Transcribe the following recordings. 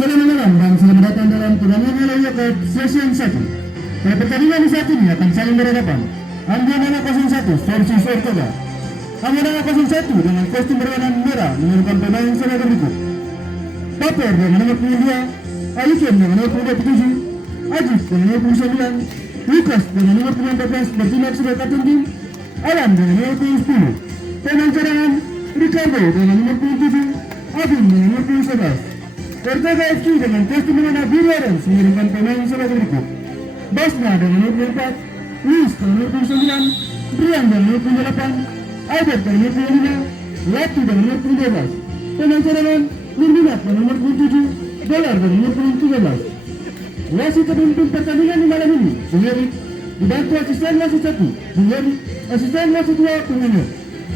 Selamat malam dan selamat datang dalam turnamen Melayu Cup Session 1. Pada pertandingan saat ini akan saling berhadapan Anggana 01 versus Ortoga. Anggana 01 dengan kostum berwarna merah menurunkan pemain sebagai berikut: Paper dengan nomor 22, Alison dengan nomor 27, Ajis dengan nomor 29, Lukas dengan nomor 14 bertindak sebagai kapten tim, Alan dengan nomor 10, pemain cadangan Ricardo dengan nomor 27, Abin dengan nomor 11. Ortega FC dengan kostum berwarna biru orange mengirimkan pemain sebagai berikut: Basna dengan nomor 4, Luis dengan nomor 9, Brian dengan nomor 8, Albert dengan nomor 5, Latu dengan nomor 12. Pemain cadangan Nurminat dengan nomor 7, Dolar dengan nomor 13. Wasit pemimpin pertandingan di malam ini, Bung dibantu asisten wasit 1, Bung asisten wasit 2, Bung.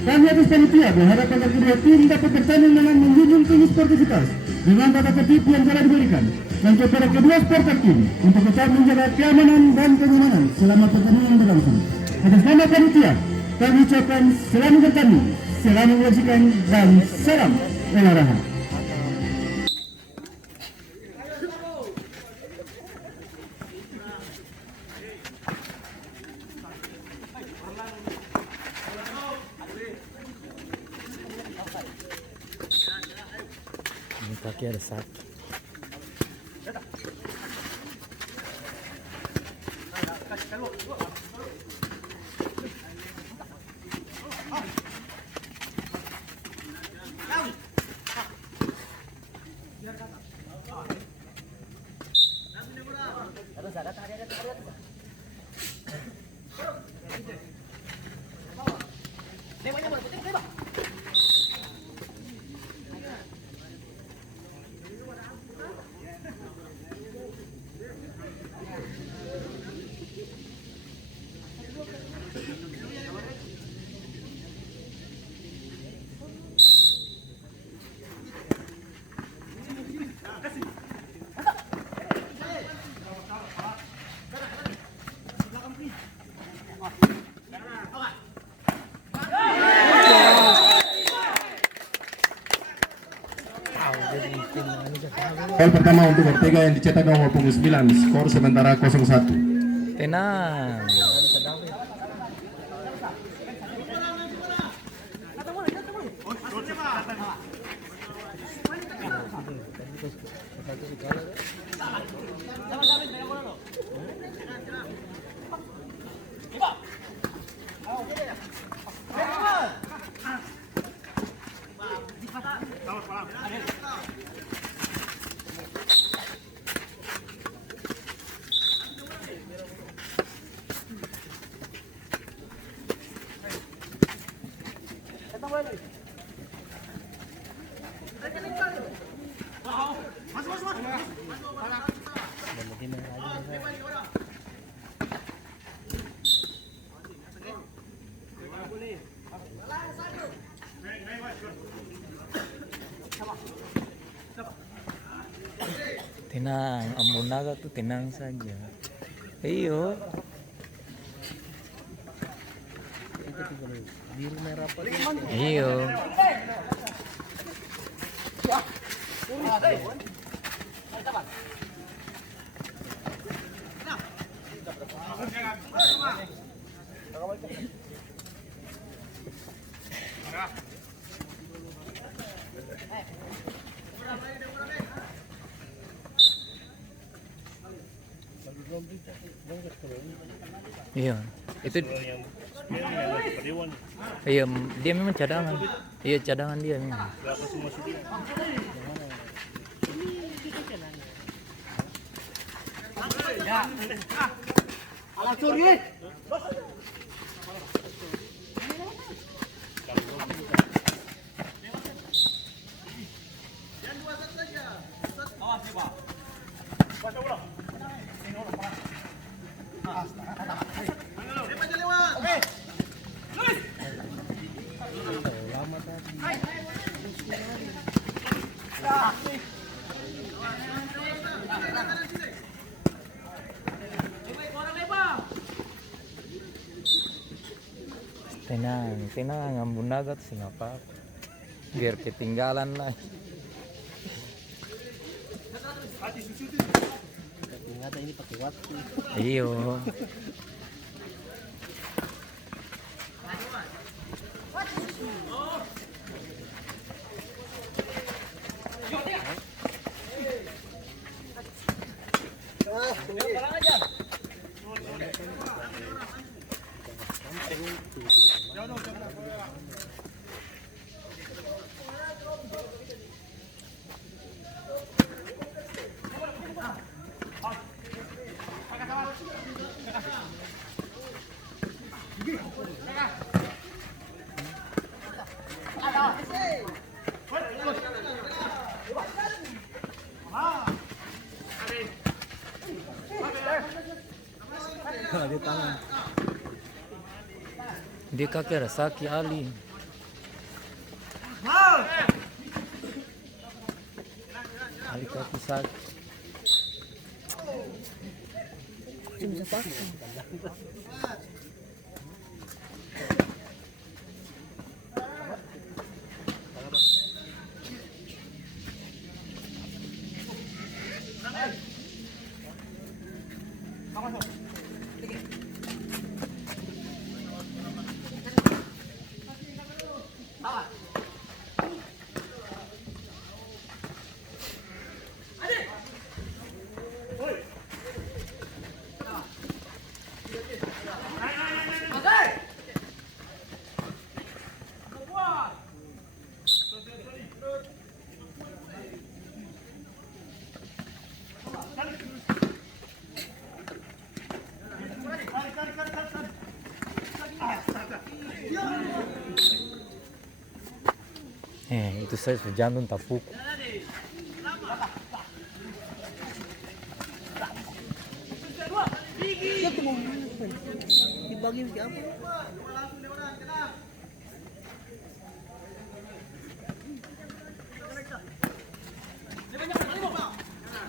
Kami atas panitia berharap agar kedua tim dapat bertanding dengan menjunjung tinggi sportivitas dengan tata tertib yang telah diberikan, dan kepada kedua supporter tim untuk tetap menjaga keamanan dan kenyamanan selama pertandingan berlangsung. Atas nama panitia, kami ucapkan selamat bertanding, selamat menyaksikan, dan salam olahraga. Ini kaki ada sakit. Gol pertama untuk Ortega yang dicetak nomor punggung 9, skor sementara 0-1. Tenang. Tenang, Ambon Naga tuh tenang saja. Iyo. Iyo. Iya, itu iya, dia memang cadangan. Iya, cadangan dia memang. Tenang, Ambon Naga tuh apa? Biar ketinggalan lah. Ternyata ini pakai waktu. Iyo. Ada tangan. Dia kaki ada sakit Ali. Ali kaki sakit. Itu saya jantung tak pukul. Siapa mau dibagi ke apa?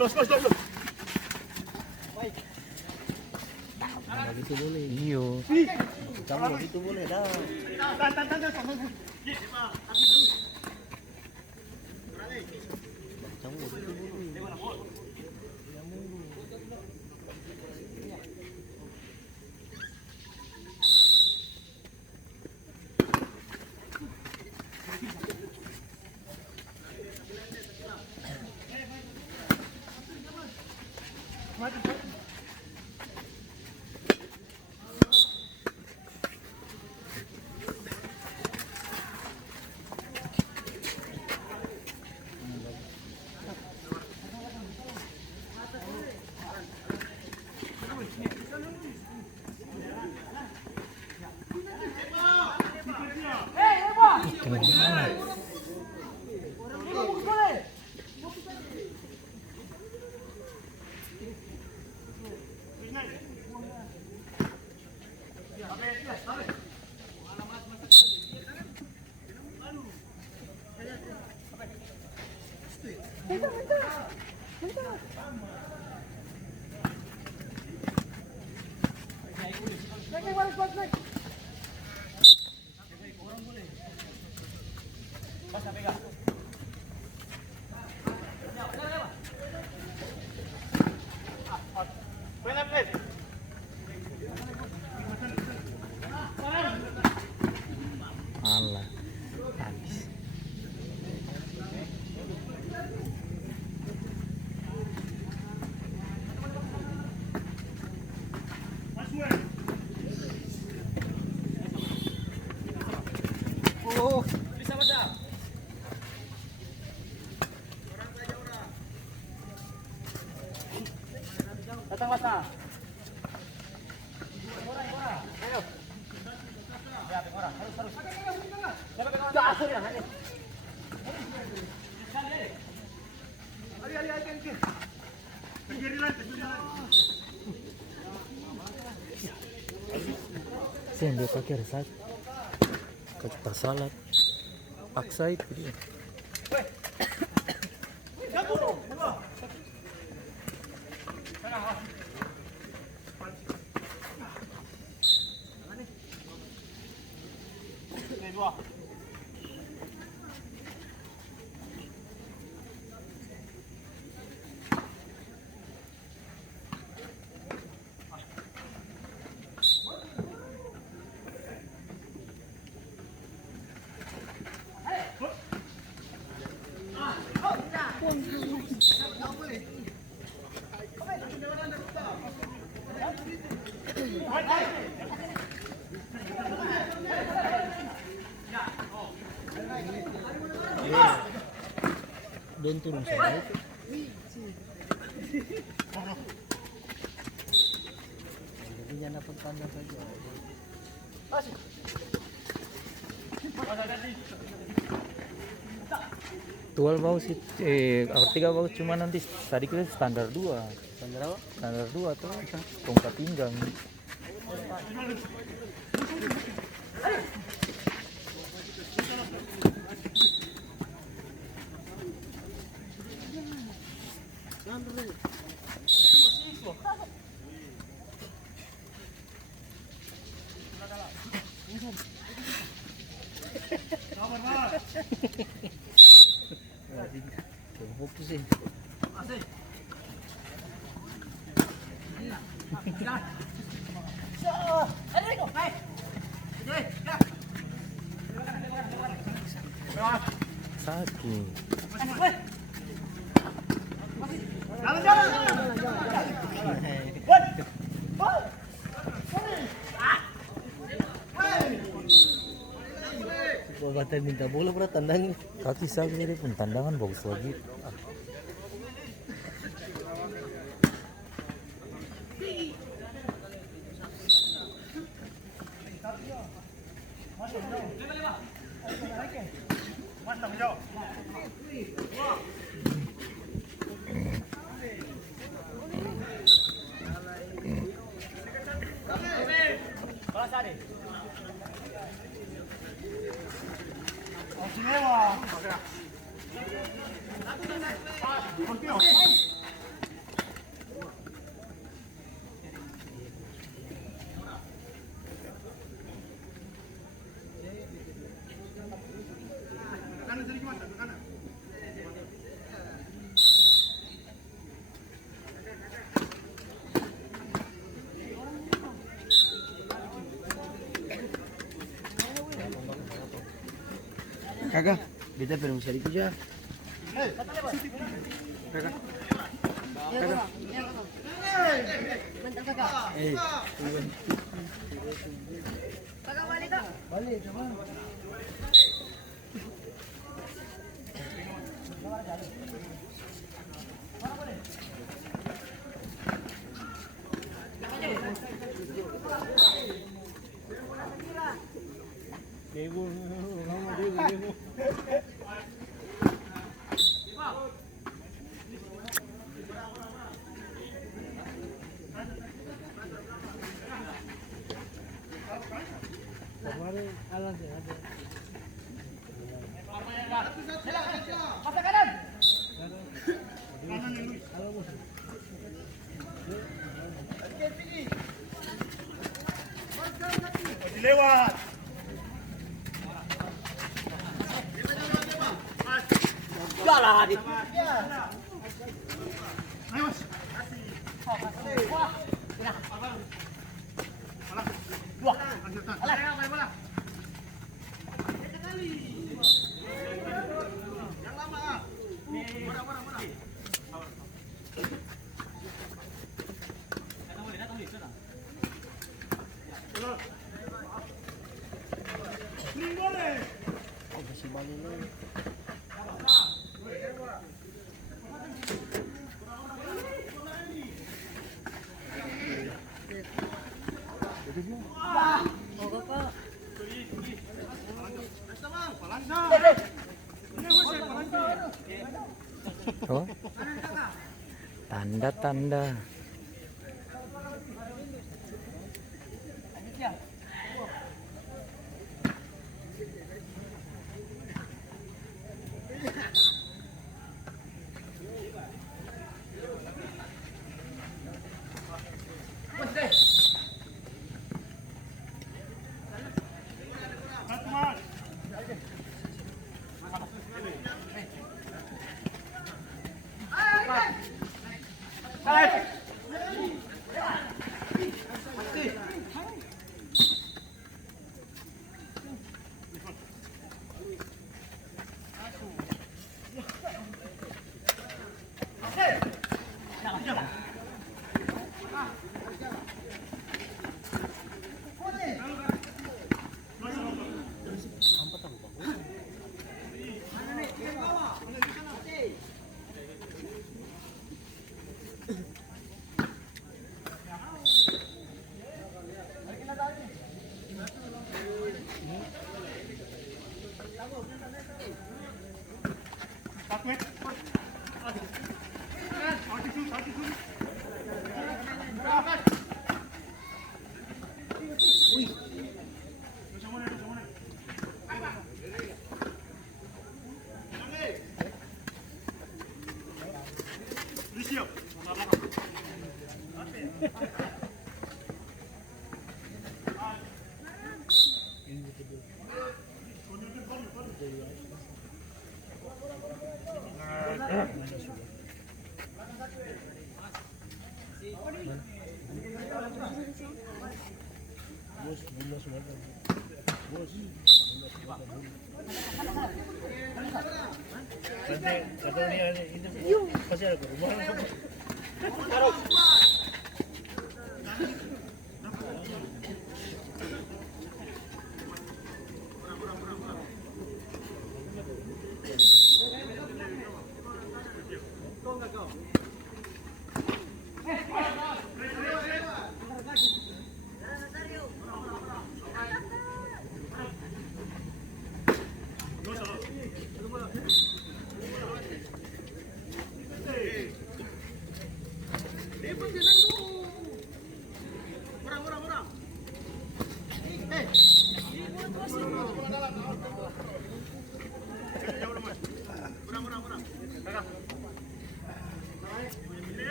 Los. Nah, gitu boleh. Iyo. Kamu gitu boleh dah. Kamu gitu boleh. Alah, habis. Oh, datang. Sen dia kaki ada sakit. Kaki tersalat. Paksa itu dia. Doon tulong sa bawah. Hindi niya napagtanda saja. Tual bau sih, tiga bau cuma nanti tadi kita standar 2. Standar apa? Standar 2 tuh, tongkat pinggang. Fokus sih. Sakit. Babatan minta bola pernah tandang. Kaki sakit pun tandangan bagus lagi. Kakak, beta perlu cari kerja. Balik, coba. Lewat. Jalan. Ayo, Mas. Masih balik lagi. Oh, tanda-tanda.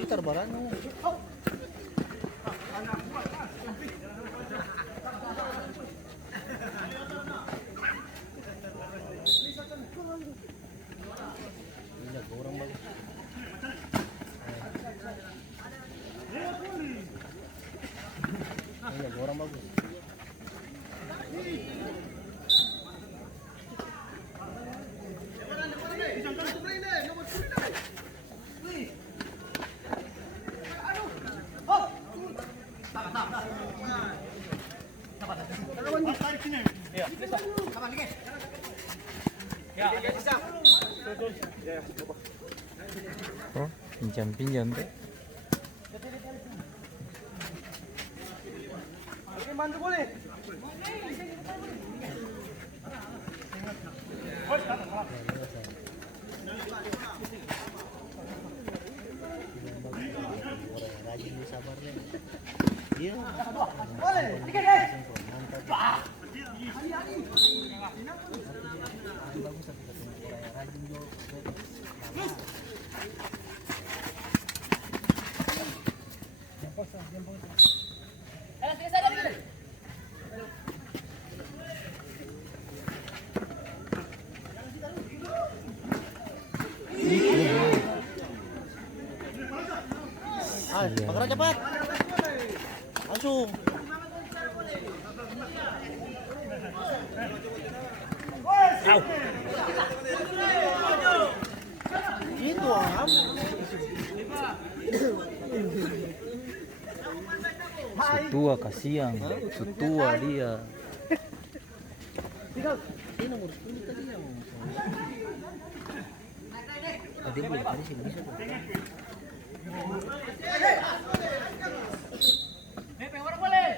Si terbaran. Orang bagus. Orang bagus. Oh, pinjam-pinjam deh. Bantu boleh. Rajin sabarnya. Iya. Boleh. Dikit deh. Bagus tapi rajin juga. Pagara cepat. Langsung. Au. Itu am. Setua kasihan, setua dia. Ini nomor 10 tadi yang. Dia boleh kali sih bisa tuh. Orang boleh.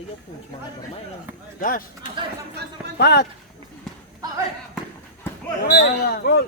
Tiga pun cuma bermain. Gas. Pat. Gol!